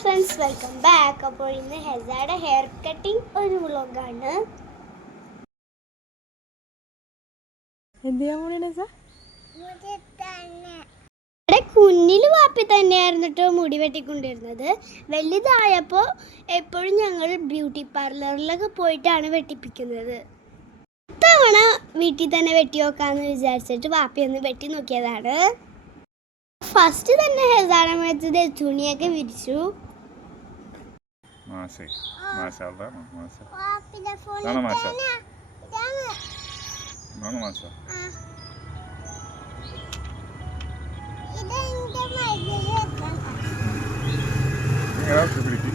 Friends welcome back അപ്പോൾ ഇന്ന് ഹെസായുടെ hair cutting ഒരു വ്ളോഗാണ് ഇവിടെ കുഞ്ഞിൽ വാപ്പി തന്നെയായിരുന്നു കേട്ടോ മുടി വെട്ടിക്കൊണ്ടിരുന്നത്. വലുതായപ്പോൾ എപ്പോഴും ഞങ്ങൾ ബ്യൂട്ടി പാർലറിലൊക്കെ പോയിട്ടാണ് വെട്ടിപ്പിക്കുന്നത്. ഇത്തവണ വീട്ടിൽ തന്നെ വെട്ടി നോക്കാമെന്ന് വിചാരിച്ചിട്ട് വാപ്പി ഒന്ന് വെട്ടി നോക്കിയതാണ്. ഫസ്റ്റ് തന്നെ ഹെസാന മേത്തത് തുണിയൊക്കെ വിരിച്ചു. ഇതാണോ മാഷ. ഇങ്ങനെ പിടിക്കും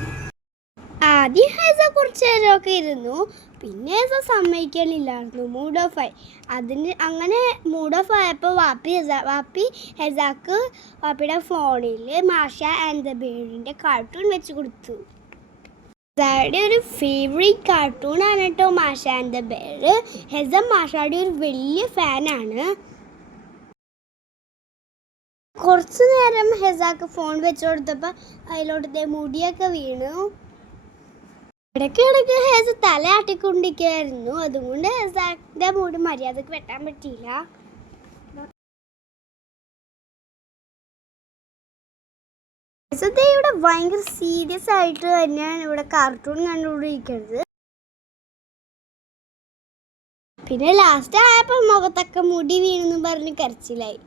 ആദ്യം ഹെസ കുറച്ച് നേരമൊക്കെ ഇരുന്നു. പിന്നെ ഹെസ സമ്മതിക്കലില്ലായിരുന്നു മൂഡ് ഓഫ് ആയി. അതിന് അങ്ങനെ മൂഡ് ഓഫ് ആയപ്പോൾ വാപ്പി ഹെസ വാപ്പി ഹെസാക്ക് വാപ്പിയുടെ ഫോണിൽ മാഷ ആൻഡ് ദ ബേഡിന്റെ കാർട്ടൂൺ വെച്ച് കൊടുത്തു. ഹെസയുടെ ഒരു ഫേവറേറ്റ് കാർട്ടൂൺ ആണ് കേട്ടോ മാഷാന്റെ പേര് ഹെസ മാഷയുടെ ഒരു വലിയ ഫാനാണ് കുറച്ച് നേരം ഹെസാക്ക് ഫോൺ വെച്ച് കൊടുത്തപ്പോൾ അതിലോട്ടത്തെ മുടിയൊക്കെ വീണു. ഇടയ്ക്ക് ഇടയ്ക്ക് ഹെസ തല ആട്ടിക്കൊണ്ടിരിക്കുകയായിരുന്നു അതുകൊണ്ട് ഹെസാക്കിന്റെ മുടി മര്യാദയ്ക്ക് വെട്ടാൻ പറ്റിയില്ല. ഇവിടെ ഭയങ്കര സീരിയസ് ആയിട്ട് തന്നെയാണ് ഇവിടെ കാർട്ടൂൺ കണ്ടുകൊണ്ടിരിക്കുന്നത്. പിന്നെ ലാസ്റ്റ് ആയപ്പോൾ മുഖത്തൊക്കെ മുടി വീണെന്ന് പറഞ്ഞ് കരച്ചിലായി.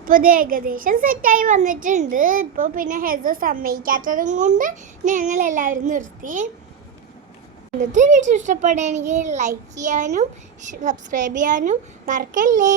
ഇപ്പോൾ ഇത് ഏകദേശം സെറ്റായി വന്നിട്ടുണ്ട്. ഇപ്പോൾ പിന്നെ ഹെസ സമ്മതിക്കാത്തതും കൊണ്ട് ഞങ്ങൾ എല്ലാവരും നിർത്തി. ഇന്നത്തെ വീഡിയോ ഇഷ്ടപ്പെടുകയാണെങ്കിൽ ലൈക്ക് ചെയ്യാനും സബ്സ്ക്രൈബ് ചെയ്യാനും മറക്കല്ലേ?